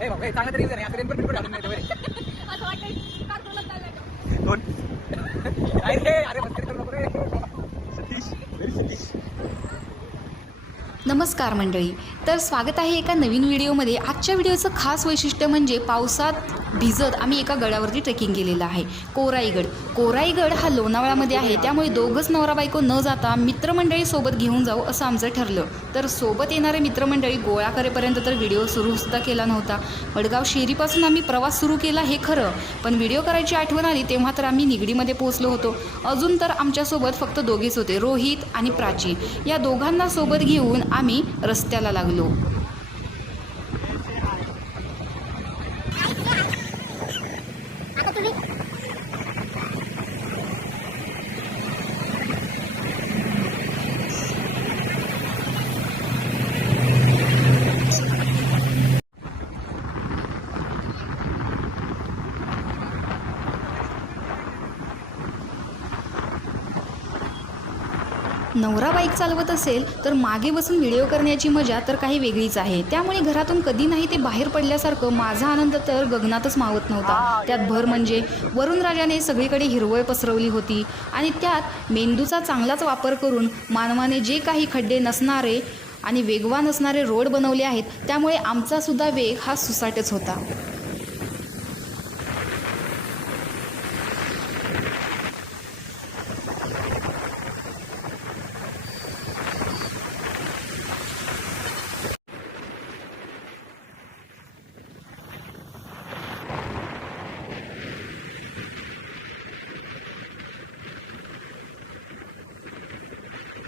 ए बाबा चांगला तरी नाही आता रेनकोट घालून नाही बरे असं वाटतं कार कोणाला चाललाय तो. कोण अरे मस्करी करू नको रे सतीश व्हेरी सतीश. नमस्कार मंडळी, तर स्वागत आहे एका नवीन व्हिडिओमध्ये. आजच्या व्हिडिओचं खास वैशिष्ट्य म्हणजे पावसात भिजत आम्ही एका गडावरती ट्रेकिंग केलेलं आहे, कोराईगड. कोराईगड हा लोणावळ्यामध्ये आहे, त्यामुळे दोघंच नवरा बायको न जाता मित्रमंडळी सोबत घेऊन जाऊ असं आमचं ठरलं. तर सोबत येणारे मित्रमंडळी गोळा करेपर्यंत तर व्हिडिओ सुरूसुद्धा केला नव्हता. वडगाव शेरीपासून आम्ही प्रवास सुरू केला हे खरं, पण व्हिडिओ करायची आठवण आली तेव्हा तर आम्ही निगडीमध्ये पोहोचलो होतो. अजून तर आमच्यासोबत फक्त दोघेच होते, रोहित आणि प्राची. या दोघांना सोबत घेऊन आम्ही रस्त्याला लागलो. नवरा बाईक चालवत असेल तर मागे बसून व्हिडिओ करण्याची मजा तर काही वेगळीच आहे. त्यामुळे घरातून कधी नाही ते बाहेर पडल्यासारखं माझा आनंद तर गगनातच मावत नव्हता. त्यात भर म्हणजे वरुणराजाने सगळीकडे हिरवळ पसरवली होती आणि त्यात मेंदूचा चांगलाच वापर करून मानवाने जे काही खड्डे नसणारे आणि वेगवान असणारे रोड बनवले आहेत, त्यामुळे आमचा सुद्धा वेग हा सुसाटच होता.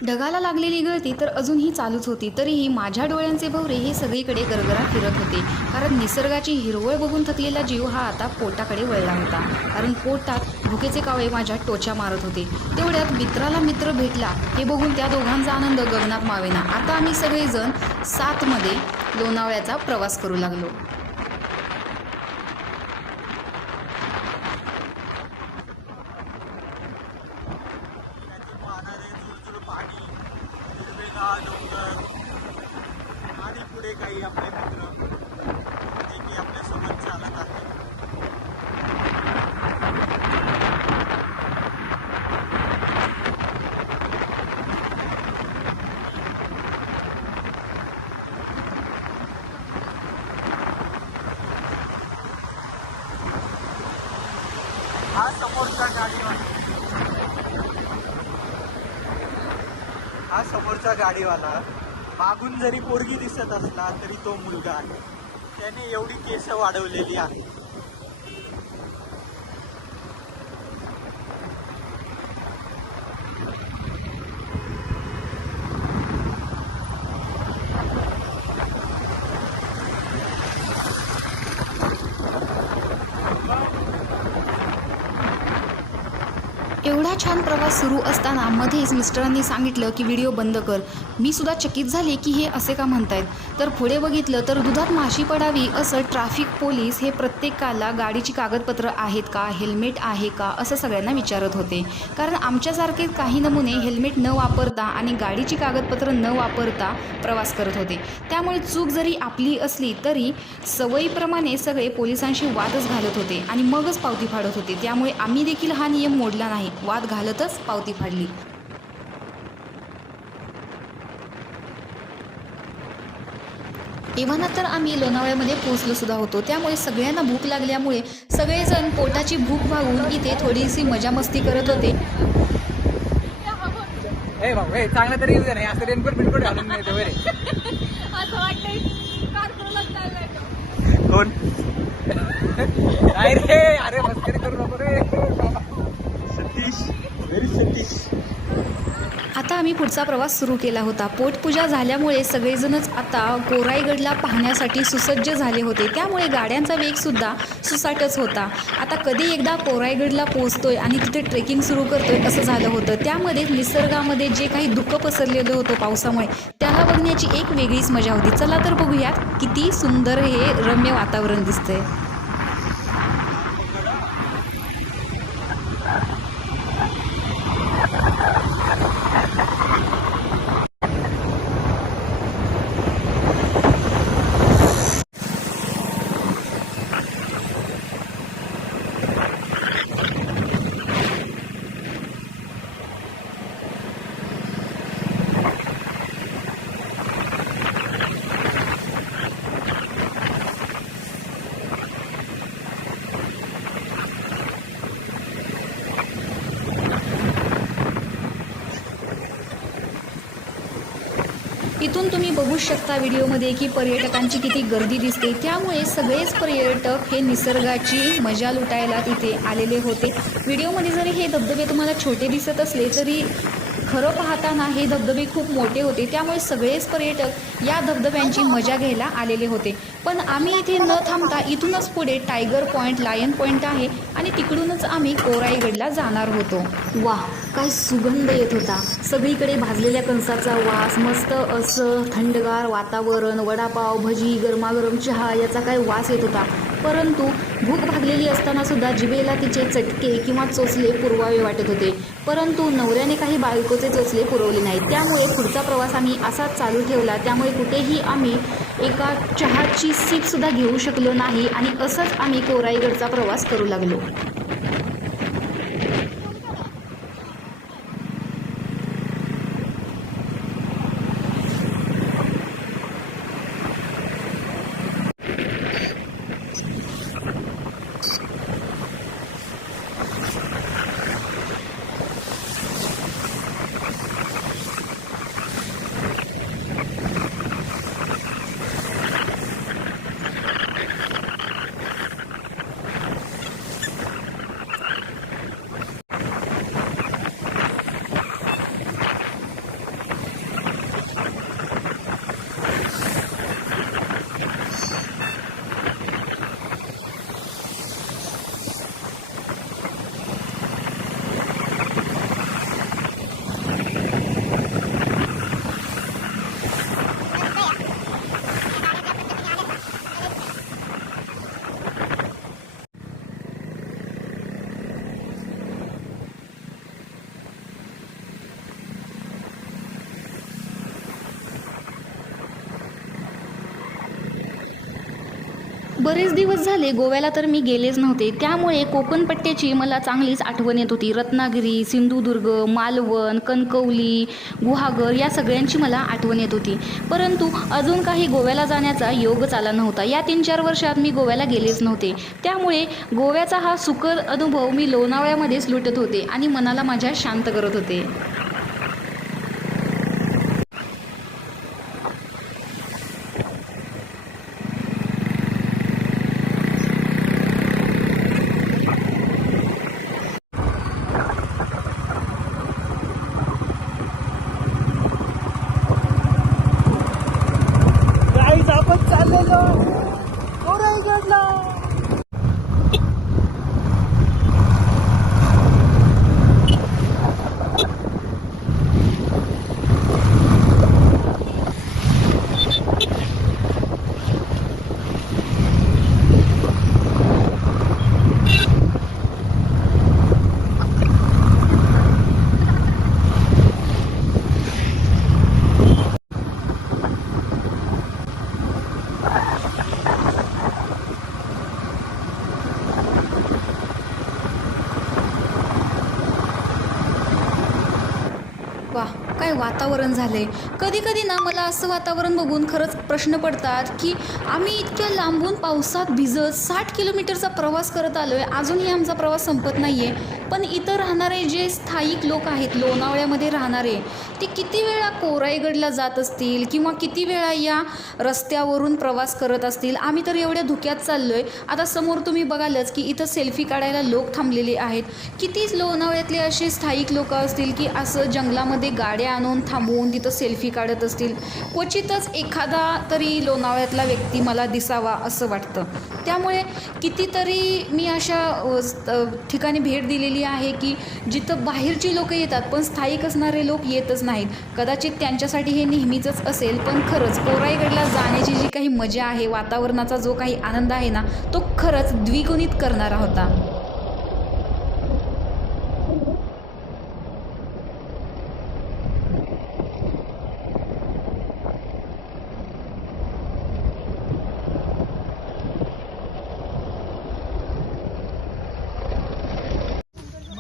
ढगाला लागलेली गळती तर अजूनही चालूच होती. तरीही माझ्या डोळ्यांचे भवरे हे सगळीकडे गरगरा फिरत होते, कारण निसर्गाची हिरवळ बघून थकलेला जीव हा आता पोटाकडे वळला होता. कारण पोटात भुकेचे कावळे माझ्या टोचा मारत होते. तेवढ्यात मित्राला मित्र भेटला हे बघून त्या दोघांचा आनंद गगनात मावेना. आता आम्ही सगळेजण 7मध्ये लोणावळ्याचा प्रवास करू लागलो. आणि पुढे काही आपले मित्र जे की आपल्यासोबत चालत आहेत. हा समोरचा गाडीवाला मागून जरी पोरगी दिसत असला तरी तो मुलगा आहे. त्याने एवढी केस वाढवलेली आहे. एवढा छान प्रवास सुरू असताना मध्येच मिस्टरांनी सांगितलं की व्हिडिओ बंद कर. मी सुद्धा चकित झाले की हे असे का म्हणतायत. तर पुढे बघितलं तर दुधात माशी पडावी असं ट्रॅफिक पोलीस हे प्रत्येकाला गाडीची कागदपत्र आहेत का, हेल्मेट आहे का असं सगळ्यांना विचारत होते. कारण आमच्यासारखे काही नमुने हेल्मेट न वापरता आणि गाडीची कागदपत्र न वापरता प्रवास करत होते. त्यामुळे चूक जरी आपली असली तरी सवयीप्रमाणे सगळे पोलिसांशी वादच घालत होते आणि मगच पावती फाडत होते. त्यामुळे आम्ही देखील हा नियम मोडला नाही, वाद घालतच पावती फाडली. एव्हाना तर आम्ही लोणावळ्यामध्ये पोहोचलो सुद्धा होतो. त्यामुळे सगळ्यांना भूक लागल्यामुळे सगळेजण पोटाची भूक भागून इथे थोडीशी मजा मस्ती करत होते. ए बाबा चांगला तरी नाही आता रेनकोट घालून नाही बरे असं वाटतं कार कोणाला चाललाय तो. कोण अरे मस्करी करू नको रे सतीश व्हेरी सतीश. आता आम्ही पुढचा प्रवास सुरू केला होता. पोटपूजा झाल्यामुळे सगळेजणच आता कोराईगडला पाहण्यासाठी सुसज्ज झाले होते. त्यामुळे गाड्यांचा वेगसुद्धा सुसाटच होता. आता कधी एकदा कोराईगडला पोहोचतोय आणि तिथे ट्रेकिंग सुरू करतोय असं झालं होतं. त्यामध्ये निसर्गामध्ये जे काही दुःख पसरलेलं होतं पावसामुळे, त्याला बघण्याची एक वेगळीच मजा होती. चला तर बघूयात किती सुंदर हे रम्य वातावरण दिसतंय. इथून तुम्ही बघू शकता व्हिडिओमध्ये की पर्यटकांची किती गर्दी दिसते. त्यामुळे सगळेच पर्यटक हे निसर्गाची मजा लुटायला तिथे आलेले होते. व्हिडिओमध्ये जरी हे धबधबे तुम्हाला छोटे दिसत असले तरी खरं पाहताना हे धबधबे खूप मोठे होते. त्यामुळे सगळेच पर्यटक या धबधब्यांची मजा घ्यायला आलेले होते. पण आम्ही इथे न थांबता इथूनच पुढे टायगर पॉईंट, लायन पॉईंट आहे आणि तिकडूनच आम्ही कोराईगडला जाणार होतो. वाह, काय सुगंध येत होता. सगळीकडे भाजलेल्या कणसाचा वास, मस्त असं थंडगार वातावरण, वडापाव, भजी, गरमागरम चहा याचा काय वास येत होता. परंतु भूक भागलेली असताना सुद्धा जिभेला तिचे चटके किंवा चोचले पुरवावे वाटत होते. परंतु नवऱ्याने काही बायकोचे चोचले पुरवले नाहीत. त्यामुळे पुढचा प्रवास आम्ही असाच चालू ठेवला. त्यामुळे कुठेही आम्ही एका चहाची सीपसुद्धा घेऊ शकलो नाही आणि असंच आम्ही कोराईगडचा प्रवास करू लागलो. बरेच दिवस झाले गोव्याला तर मी गेलेच नव्हते. त्यामुळे कोकणपट्ट्याची मला चांगलीच आठवण येत होती. रत्नागिरी, सिंधुदुर्ग, मालवण, कणकवली, गुहागर या सगळ्यांची मला आठवण येत होती. परंतु अजून काही गोव्याला जाण्याचा योगच आला नव्हता. या 3-4 वर्षात मी गोव्याला गेलेच नव्हते. त्यामुळे गोव्याचा हा सुखद अनुभव मी लोणावळ्यामध्येच लुटत होते आणि मनाला माझ्या शांत करत होते. आपण चाललेलो कोराईगडला. वाह, काय वातावरण झाले. कधी कधी ना मला असं वातावरण बघून खरंच प्रश्न पडतात की आम्ही इतक्या लांबून पावसात भिजत 60 किलोमीटरचा प्रवास करत आलो आहे. अजूनही आमचा प्रवास संपत नाही आहे. पण इथं राहणारे जे स्थायिक लोक आहेत, लोणावळ्यामध्ये राहणारे, ते किती वेळा कोराईगडला जात असतील किंवा किती वेळा या रस्त्यावरून प्रवास करत असतील. आम्ही तर एवढ्या धुक्यात चाललो आहे. आता समोर तुम्ही बघालच की इथं सेल्फी काढायला लोक थांबलेले आहेत. कितीच लोणावळ्यातले असे स्थायिक लोक असतील की असं जंगलामध्ये गाड्या आणून थांबवून तिथं सेल्फी काढत असतील. क्वचितच एखादा तरी लोणावळ्यातला व्यक्ती मला दिसावा असं वाटतं. त्यामुळे कितीतरी मी अशा ठिकाणी भेट दिलेली आहे की जिथं बाहेरची लोक येतात पण स्थायिक असणारे लोक येतच नाहीत. कदाचित त्यांच्यासाठी हे नेहमीचंच असेल. पण खरंच कोराईगडला जाण्याची जी काही मजा आहे, वातावरणाचा जो काही आनंद आहे ना, तो खरंच द्विगुणित करणारा होता.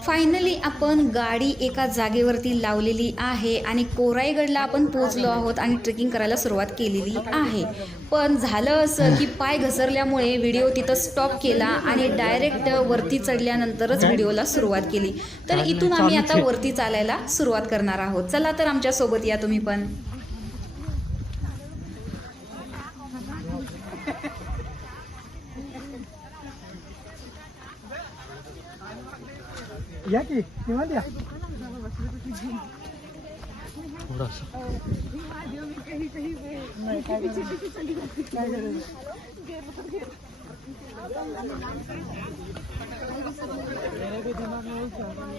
फायनली आपण गाडी एका जागेवरती लावलेली आहे आणि कोराईगडला आपण पोहोचलो आहोत आणि ट्रेकिंग करायला सुरुवात केलेली आहे. पण झालं असं की पाय घसरल्यामुळे व्हिडिओ तिथं स्टॉप केला आणि डायरेक्ट वरती चढल्यानंतरच व्हिडिओला सुरुवात केली. तर इथून आम्ही आता वरती चालायला सुरुवात करणार आहोत. चला तर आमच्यासोबत या तुम्ही पण. या की निवांत या नाही काय करायचं मेरे भी दिमाग में वही चल रहा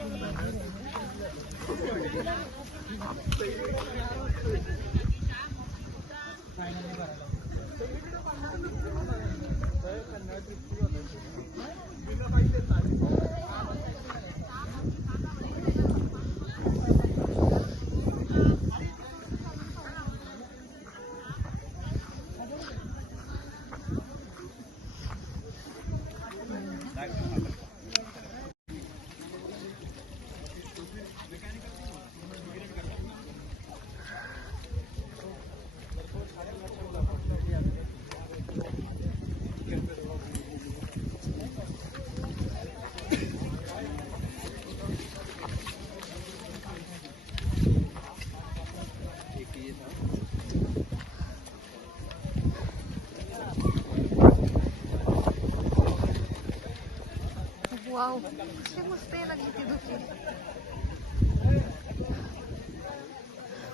वाव कशी मस्त आहे लागली ती धुकी.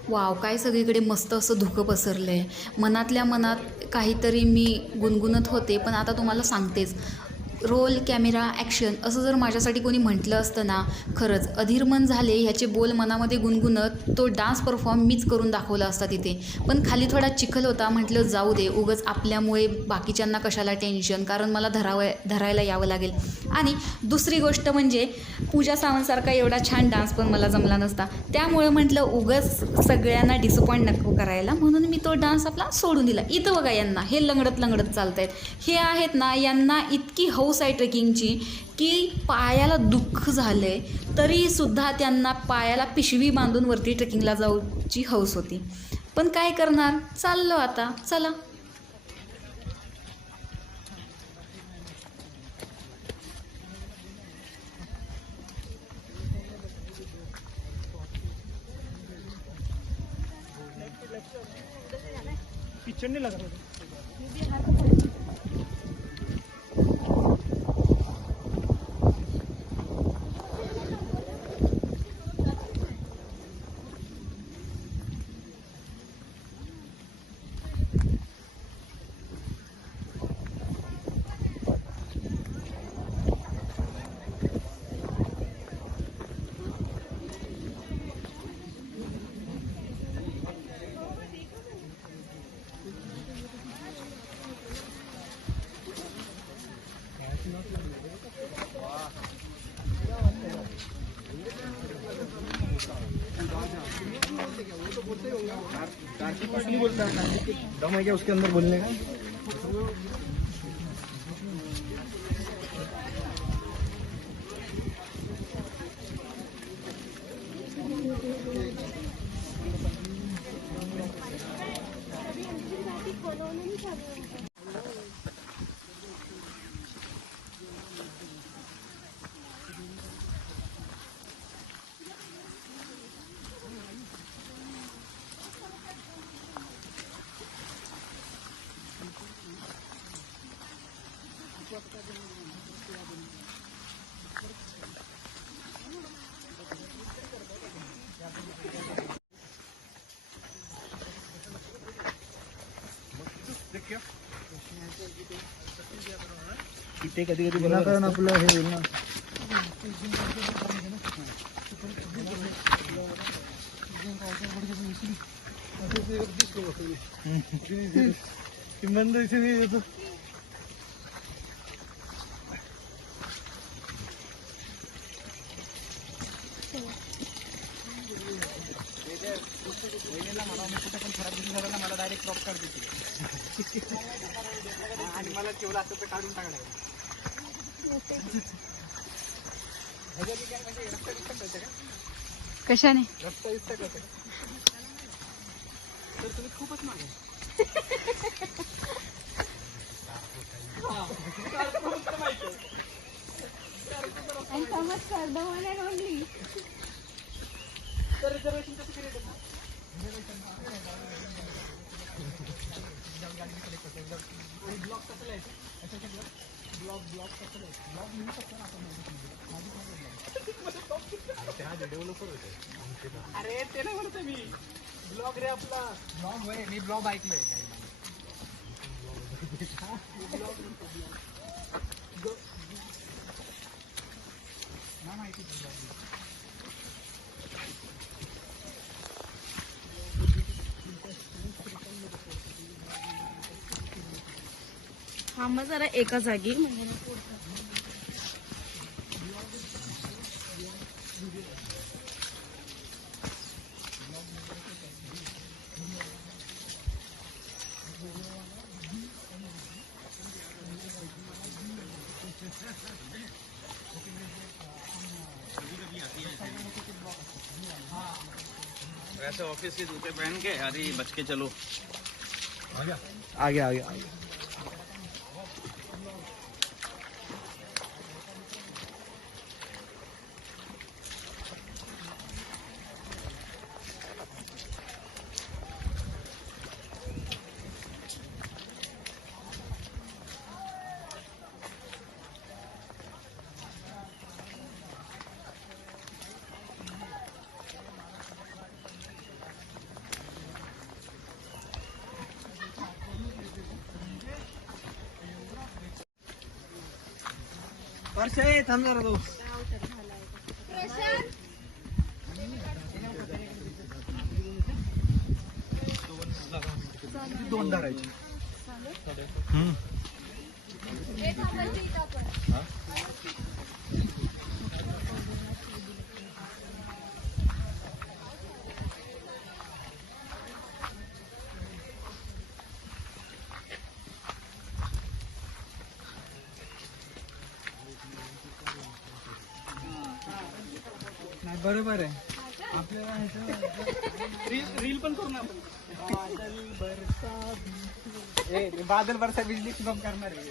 वाव, काय सगळीकडे मस्त असं धुकं पसरलं आहे. मनातल्या मनात काहीतरी मी गुणगुणत होते, पण आता तुम्हाला सांगतेच. रोल कॅमेरा ॲक्शन असं जर माझ्यासाठी कोणी म्हटलं असतं ना, खरंच अधीरमन झाले ह्याचे बोल मनामध्ये गुणगुणत तो डान्स परफॉर्म मीच करून दाखवला असता तिथे. पण खाली थोडा चिखल होता, म्हटलं जाऊ दे, उगाच आपल्यामुळे बाकीच्यांना कशाला टेन्शन, कारण मला धरायला यावं लागेल. आणि दुसरी गोष्ट म्हणजे पूजा सावंतसारखा एवढा छान डान्स पण मला जमला नसता. त्यामुळे म्हटलं उगाच सगळ्यांना डिसअपॉइंट नको करायला, म्हणून मी तो डान्स आपला सोडून दिला. इथं बघा यांना, हे लंगडत चालत आहेत. हे आहेत ना, यांना इतकी हौस आहे ट्रेकिंगची की पायाला दुःख झालं आहे तरीसुद्धा त्यांना पायाला पिशवी बांधून वरती ट्रेकिंगला जाऊची हौस होती. पण काय करणार, चाललो आता, चला. पिक्चर नहीं लगा नहीं बोलता है, दम है क्या उसके अंदर बोलने का? इथे कधी कधी विनाकारण आपलं हे होईल ना. बंद इथे येतो. मला डायरेक्ट क्रॉप काढ देते आणि मला तेवढा असं काढून टाकायला. कशाने? रस्ता दिसतं का ते? तर तुम्ही खूपच मागे. And Thomas sir, the one and only. तर रिझर्वेशन कसं केलं ना? ब्लॉक कसं लिहायचं? अरे ते नाही म्हणतो मी, ब्लॉग रे आपला. ब्लॉग होय, मी ब्लॉग ऐकलोय काही. माहिती हा, मग जरा एका जागी. वैसे ऑफिस के जूते पहन के अरे बच के चलो. आगे आगे आगे. वर्ष थांब जरा तू. दोन धरायचे. नाही बरोबर आहे. आपल्याला रील पण करू ना आपण. बादल बरसा बिजली शुभम करणार आहे.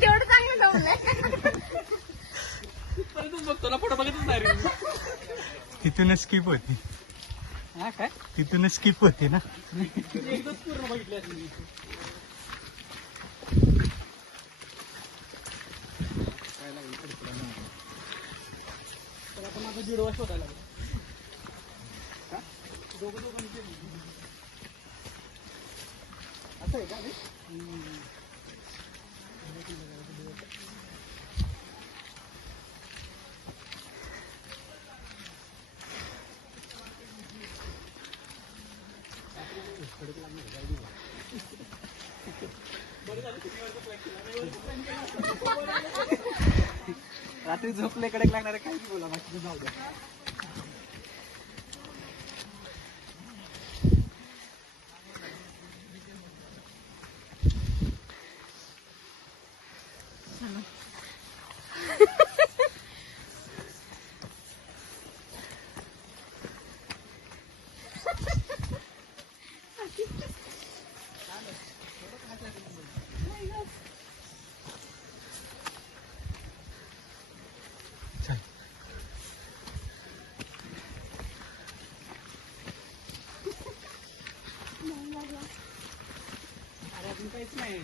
तेवढं चांगलं जमलंय. बघतो ना, फोटो बघतच नाही रे. तिथूनच स्किप होती. हा काय तिथूनच स्किप होती ना. एकदाच पूर्ण बघितली असेल मी. तर आता माझा 1.5 वर्ष शोधायला लागला. दोघं असं आहे का. रात्री झोपले कडक लागणारे काही बोला बाकी जाऊ द्या. अजून काहीच नाही.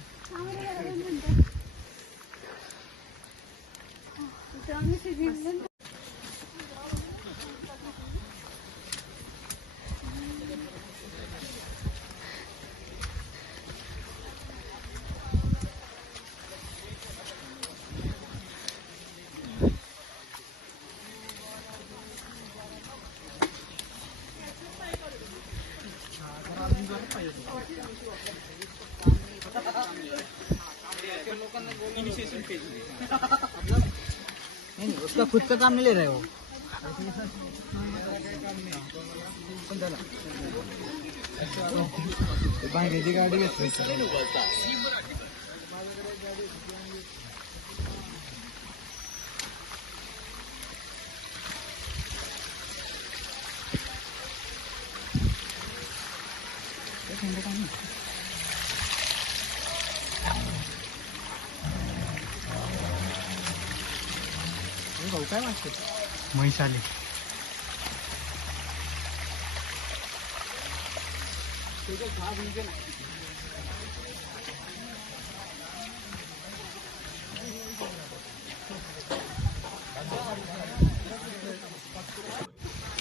नहीं उसका खुद का काम नहीं ले रहे हो. बाहेर गाडी घेतली. भाऊ काय वाटतं? म्हैसाले.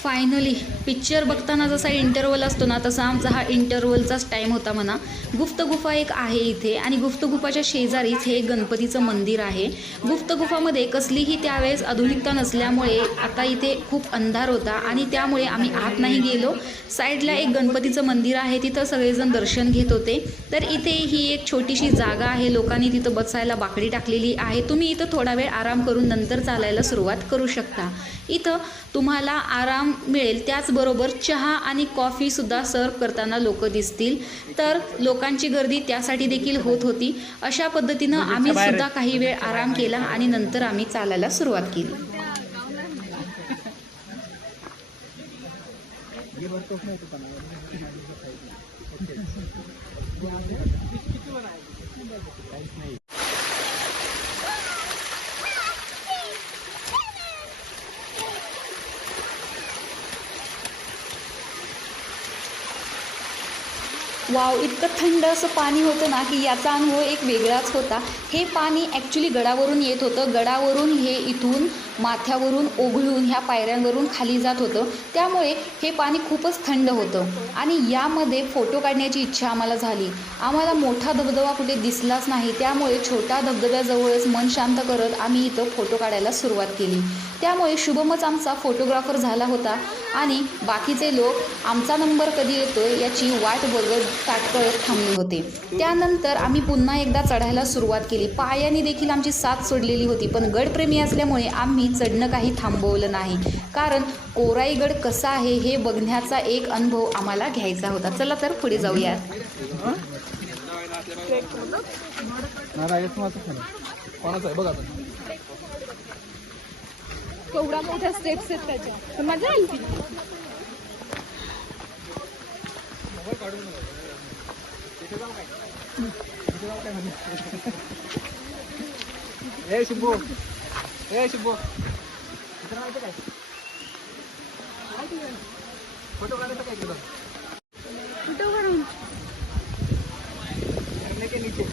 फायनली पिक्चर बघताना जसा इंटरवल असतो ना तसा आमचा हा इंटरवलचाच टाईम होता म्हणा. गुप्त गुफा एक आहे इथे आणि गुप्त गुफाच्या शेजारीच हे गणपतीचं मंदिर आहे. गुप्त गुफामध्ये कसलीही त्यावेळेस आधुनिकता नसल्यामुळे आता इथे खूप अंधार होता आणि त्यामुळे आम्ही आत नाही गेलो. साईडला एक गणपतीचं मंदिर आहे, तिथं सगळेजण दर्शन घेत होते. तर इथे ही एक छोटीशी जागा आहे, लोकांनी तिथं बसायला बाकडी टाकलेली आहे. तुम्ही इथं थोडा वेळ आराम करून नंतर चालायला सुरुवात करू शकता. इथं तुम्हाला आराम मिळेल, त्याचबरोबर चहा आणि कॉफीसुद्धा सर्व करताना लोक दिसतील. तर लोकांची गर्दी त्यासाठी देखील होत होती. अशा पद्धतीनं आम्ही सुद्धा काही वेळ आराम केला आणि नंतर आम्ही चालायला सुरुवात केली. वाव, इतकं थंड असं पाणी होतं ना की याचा अनुभव एक वेगळाच होता. हे पाणी ॲक्च्युली गडावरून येत होतं. गडावरून हे इथून माथ्यावरून ओघळून ह्या पायऱ्यांवरून खाली जात होतं. त्यामुळे हे पाणी खूपच थंड होतं आणि यामध्ये फोटो काढण्याची इच्छा आम्हाला झाली. आम्हाला मोठा धबधबा कुठे दिसलाच नाही, त्यामुळे छोट्या धबधब्याजवळच मन शांत करत आम्ही इथं फोटो काढायला सुरुवात केली. त्यामुळे शुभमच आमचा फोटोग्राफर झाला होता आणि बाकीचे लोक आमचा नंबर कधी येतोय याची वाट बघत ताटकळत थांबले होते. त्यानंतर आम्ही पुन्हा एकदा चढायला सुरुवात केली. पायाने देखील आमची साथ सोडलेली होती, पण गडप्रेमी असल्यामुळे आम्ही चढणं काही थांबवलं नाही, कारण कोराईगड कसा आहे हे बघण्याचा एक अनुभव आम्हाला घ्यायचा होता. चला तर पुढे जाऊया. कोणाचं आहे बघा आता. केवढा मोठ्या स्टेप्स आहेत त्याच्या, पण मजा आली ती. ए शुभो, ए शुभो, काय फोटो काढायचं काय केलं? कुठं वरून के नीचे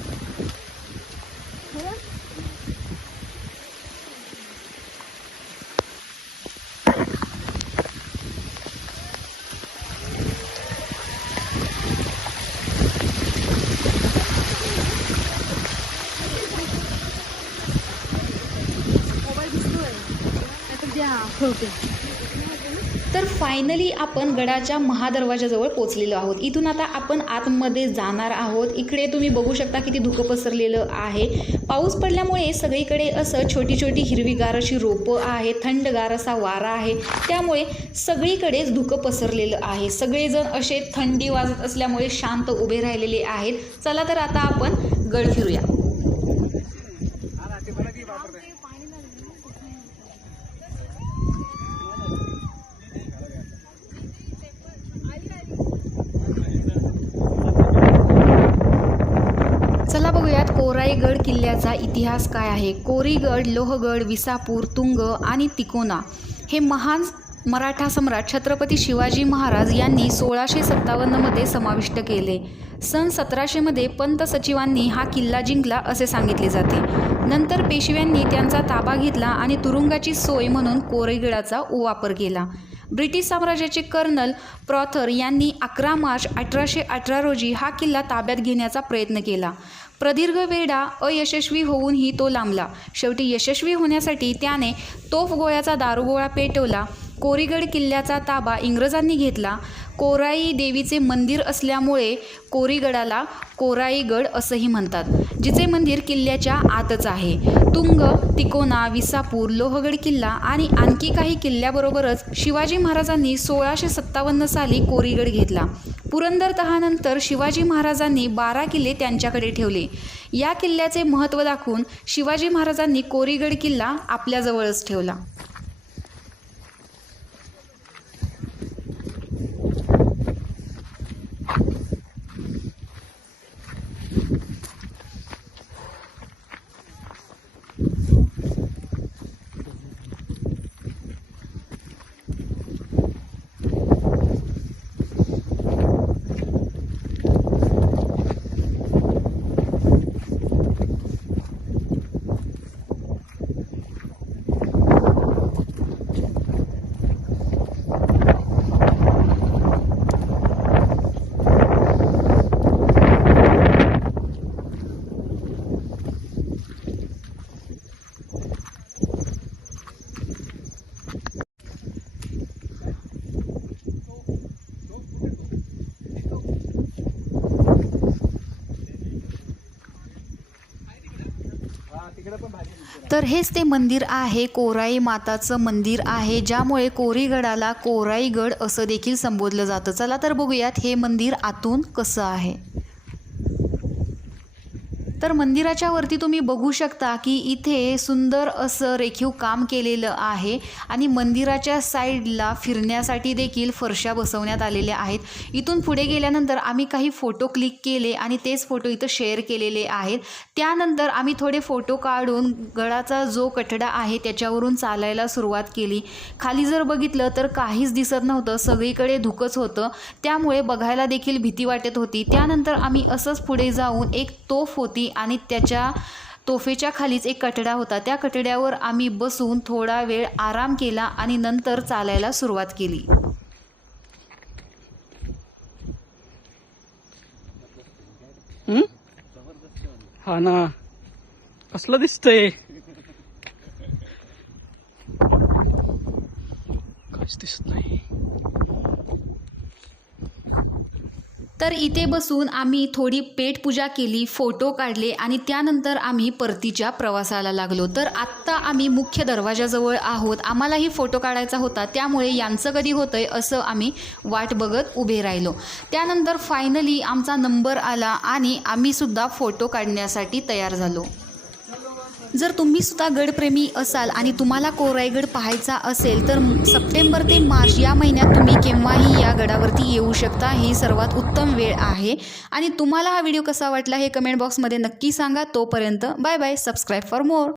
तर फायनली आपण गडाच्या महादरवाजाजवळ पोचलेलो आहोत. इथून आता आपण आतमध्ये जाणार आहोत. इकडे तुम्ही बघू शकता किती धुकं पसरलेलं आहे. पाऊस पडल्यामुळे सगळीकडे असं छोटी छोटी हिरवीगार अशी रोपं आहे, थंडगार असा वारा आहे, त्यामुळे सगळीकडेच धुकं पसरलेलं आहे. सगळेजण असे थंडी वाजत असल्यामुळे शांत उभे राहिलेले आहेत. चला तर आता आपण गड फिरूया. चला बघूयात कोराईगड किल्ल्याचा इतिहास काय आहे. कोरीगड, लोहगड, विसापूर, तुंग आणि तिकोना हे महान मराठा सम्राट छत्रपती शिवाजी महाराज यांनी 1657मध्ये समाविष्ट केले. सन 1700मध्ये पंत सचिवांनी हा किल्ला जिंकला असे सांगितले जाते. नंतर पेशव्यांनी त्यांचा ताबा घेतला आणि तुरुंगाची सोय म्हणून कोरीगडाचा वापर केला. ब्रिटिश साम्राज्याचे कर्नल प्रॉथर यांनी 11 मार्च 1818 रोजी हा किल्ला ताब्यात घेण्याचा प्रयत्न केला. प्रदीर्घ वेढा अयशस्वी होऊनही तो लांबला. शेवटी यशस्वी होण्यासाठी त्याने तोफगोळ्याचा दारुगोळा पेटवला. कोरीगड किल्ल्याचा ताबा इंग्रजांनी घेतला. कोराई देवीचे मंदिर असल्यामुळे कोरीगडाला कोराईगड असंही म्हणतात, जिचे मंदिर किल्ल्याच्या आतच आहे. तुंग, तिकोना, विसापूर, लोहगड किल्ला आणि आणखी काही किल्ल्याबरोबरच शिवाजी महाराजांनी 1657 साली कोरीगड घेतला. पुरंदर तहानंतर शिवाजी महाराजांनी 12 किल्ले त्यांच्याकडे ठेवले. या किल्ल्याचे महत्त्व दाखवून शिवाजी महाराजांनी कोरीगड किल्ला आपल्याजवळच ठेवला. तिकडे पण भाजी तर हेच ते मंदिर आहे, कोराई माताचं मंदिर आहे, ज्यामुळे कोरीगडाला कोराईगड असं देखील संबोधलं जातं. चला तर बघूयात हे मंदिर आतून कसं आहे. तर मंदिराच्या वरती तुम्ही बघू शकता की इथे सुंदर असं रेखीव काम केलेलं आहे आणि मंदिराच्या साईडला फिरण्यासाठी देखील फरशा बसवण्यात आलेल्या आहेत. इथून पुढे गेल्यानंतर आम्ही काही फोटो क्लिक केले आणि तेच फोटो इथं शेअर केलेले आहेत. त्यानंतर आम्ही थोडे फोटो काढून गडाचा जो कठडा आहे त्याच्यावरून चालायला सुरुवात केली. खाली जर बघितलं तर काहीच दिसत नव्हतं, सगळीकडे धुकंच होतं, त्यामुळे बघायला देखील भीती वाटत होती. त्यानंतर आम्ही असंच पुढे जाऊन एक तोफ होती आणि त्याच्या तोफेच्या खालीच एक कठडा होता. त्या कठड्यावर आम्ही बसून थोडा वेळ आराम केला आणि नंतर चालायला सुरुवात केली. हा ना, कसलं दिसतंय, काहीच दिसत नाही. तर इथे बसून आम्ही थोडी पेटपूजा केली, फोटो काढले आणि त्यानंतर आम्ही परतीच्या प्रवासाला लागलो. तर आत्ता आम्ही मुख्य दरवाजाजवळ आहोत. आम्हालाही फोटो काढायचा होता, त्यामुळे यांचं कधी होतंय असं आम्ही वाट बघत उभे राहिलो. त्यानंतर फायनली आमचा नंबर आला आणि आम्हीसुद्धा फोटो काढण्यासाठी तयार झालो. जर तुम्हीसुद्धा गडप्रेमी असाल आणि तुम्हाला कोराईगड पाहायचा असेल तर सप्टेंबर ते मार्च या महिन्यात तुम्ही केव्हाही या गडावरती येऊ शकता. ही सर्वात उत्तम वेळ आहे. आणि तुम्हाला हा व्हिडिओ कसा वाटला हे कमेंट बॉक्समध्ये नक्की सांगा. तोपर्यंत bye bye. Subscribe for more.